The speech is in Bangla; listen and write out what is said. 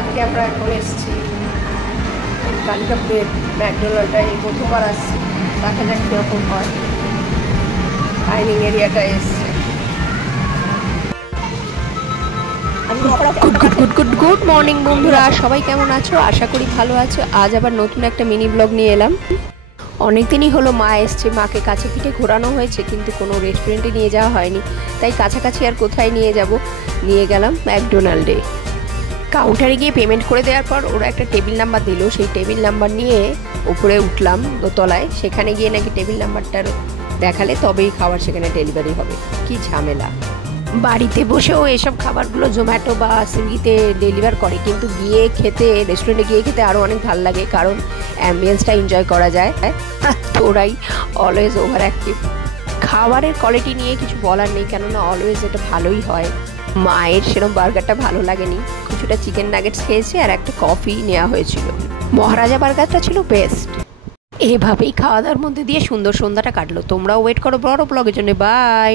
আজকে আমরা এখন এসেছি কালিকা প্লেট ম্যাকডোনাল্ডটায় প্রথমবার আসছি, দেখা যাক কীরকম হয়। ডাইনিং এরিয়াটা এসছে। গুড মর্নিং বন্ধুরা, সবাই কেমন আছো? আশা করি ভালো আছো। আজ আবার নতুন একটা মিনি ব্লগ নিয়ে এলাম। অনেকদিনই হলো মা এসছে, মাকে কাছে পিঠে ঘোরানো হয়েছে কিন্তু কোনো রেস্টুরেন্টে নিয়ে যাওয়া হয়নি, তাই কাছাকাছি আর কোথায় নিয়ে যাব, নিয়ে গেলাম ম্যাকডোনাল্ডে। কাউন্টারে গিয়ে পেমেন্ট করে দেওয়ার পর ওরা একটা টেবিল নাম্বার দিল, সেই টেবিল নাম্বার নিয়ে উপরে উঠলাম দোতলায়। সেখানে গিয়ে নাকি টেবিল নাম্বারটার দেখালে তবেই খাবার সেখানে ডেলিভারি হবে। কি ঝামেলা! বাড়িতে বসেও এসব খাবারগুলো জোম্যাটো বা সুইগিতে ডেলিভার করে, কিন্তু গিয়ে খেতে, রেস্টুরেন্টে গিয়ে খেতে আরও অনেক ভালো লাগে, কারণ অ্যাম্বিয়েন্সটা এনজয় করা যায়। তোরাই অলওয়েজ ওভার অ্যাক্টিভ। খাবারের কোয়ালিটি নিয়ে কিছু বলার নেই, কেননা অলওয়েজ এটা ভালোই হয়। মায়ের সেরকম বার্গারটা ভালো লাগেনি, কিছুটা চিকেন নাগেটস খেয়েছে আর একটা কফি নেওয়া হয়েছিল। মহারাজা বার্গারটা ছিল বেস্ট। এভাবেই খাওয়া দাওয়ার মধ্যে দিয়ে সুন্দর সন্ধ্যাটা কাটলো। তোমরাও ওয়েট করো বড় ব্লগের জন্য। বাই।